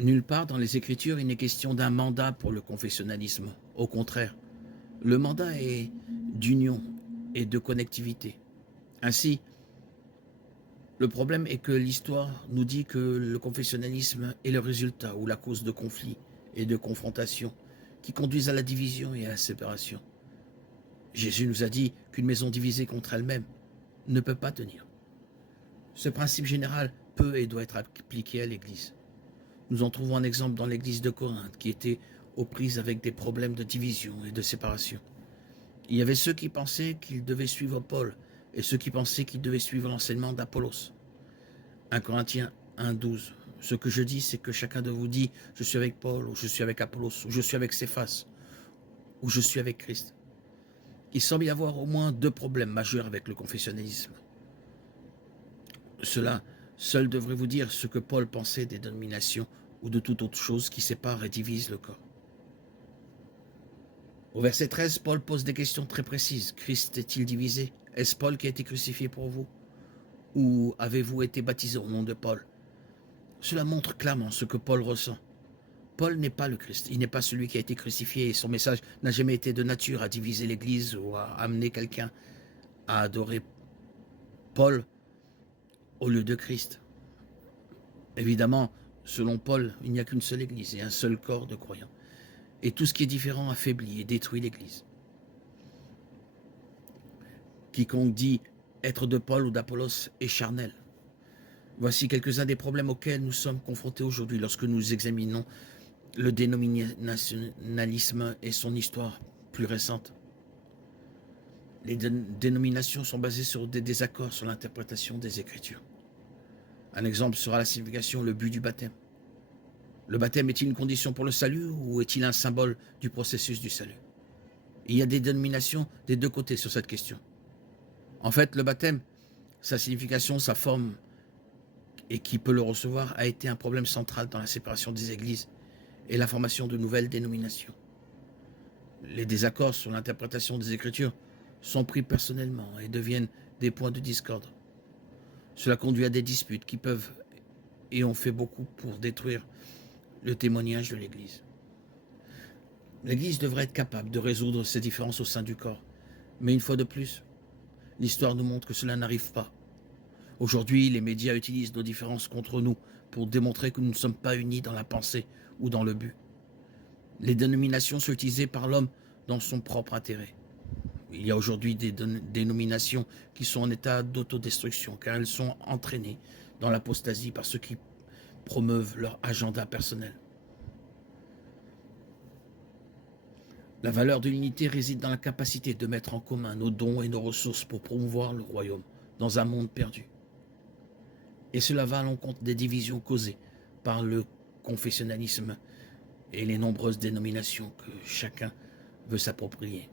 Nulle part dans les Écritures il n'est question d'un mandat pour le confessionnalisme. Au contraire, le mandat est d'union et de connectivité. Ainsi, le problème est que l'histoire nous dit que le confessionnalisme est le résultat ou la cause de conflits et de confrontations qui conduisent à la division et à la séparation. Jésus nous a dit qu'une maison divisée contre elle-même ne peut pas tenir. Ce principe général peut et doit être appliqué à l'Église. Nous en trouvons un exemple dans l'Église de Corinthe qui était aux prises avec des problèmes de division et de séparation. Il y avait ceux qui pensaient qu'ils devaient suivre Paul et ceux qui pensaient qu'ils devaient suivre l'enseignement d'Apollos. 1 Corinthiens 1,12. Ce que je dis, c'est que chacun de vous dit « Je suis avec Paul » ou « Je suis avec Apollos » ou « Je suis avec Céphas » ou « Je suis avec Christ ». Il semble y avoir au moins deux problèmes majeurs avec le confessionnalisme. Cela seul devrait vous dire ce que Paul pensait des dénominations ou de toute autre chose qui sépare et divise le corps. Au verset 13, Paul pose des questions très précises. Christ est-il divisé? Est-ce Paul qui a été crucifié pour vous? Ou avez-vous été baptisé au nom de Paul? Cela montre clairement ce que Paul ressent. Paul n'est pas le Christ, il n'est pas celui qui a été crucifié et son message n'a jamais été de nature à diviser l'Église ou à amener quelqu'un à adorer Paul au lieu de Christ. Évidemment, selon Paul, il n'y a qu'une seule Église et un seul corps de croyants. Et tout ce qui est différent affaiblit et détruit l'Église. Quiconque dit être de Paul ou d'Apollos est charnel. Voici quelques-uns des problèmes auxquels nous sommes confrontés aujourd'hui lorsque nous examinons le dénominationnalisme et son histoire plus récente. Les dénominations sont basées sur des désaccords sur l'interprétation des Écritures. Un exemple sera la signification, le but du baptême. Le baptême est-il une condition pour le salut ou est-il un symbole du processus du salut? Il y a des dénominations des deux côtés sur cette question. En fait, le baptême, sa signification, sa forme et qui peut le recevoir a été un problème central dans la séparation des églises et la formation de nouvelles dénominations. Les désaccords sur l'interprétation des Écritures sont pris personnellement et deviennent des points de discorde. Cela conduit à des disputes qui peuvent et ont fait beaucoup pour détruire le témoignage de l'Église. L'Église devrait être capable de résoudre ces différences au sein du corps. Mais une fois de plus, l'histoire nous montre que cela n'arrive pas. Aujourd'hui, les médias utilisent nos différences contre nous pour démontrer que nous ne sommes pas unis dans la pensée ou dans le but. Les dénominations sont utilisées par l'homme dans son propre intérêt. Il y a aujourd'hui des dénominations qui sont en état d'autodestruction car elles sont entraînées dans l'apostasie par ceux qui promeuvent leur agenda personnel. La valeur de l'unité réside dans la capacité de mettre en commun nos dons et nos ressources pour promouvoir le royaume dans un monde perdu. Et cela va à l'encontre des divisions causées par le confessionnalisme et les nombreuses dénominations que chacun veut s'approprier.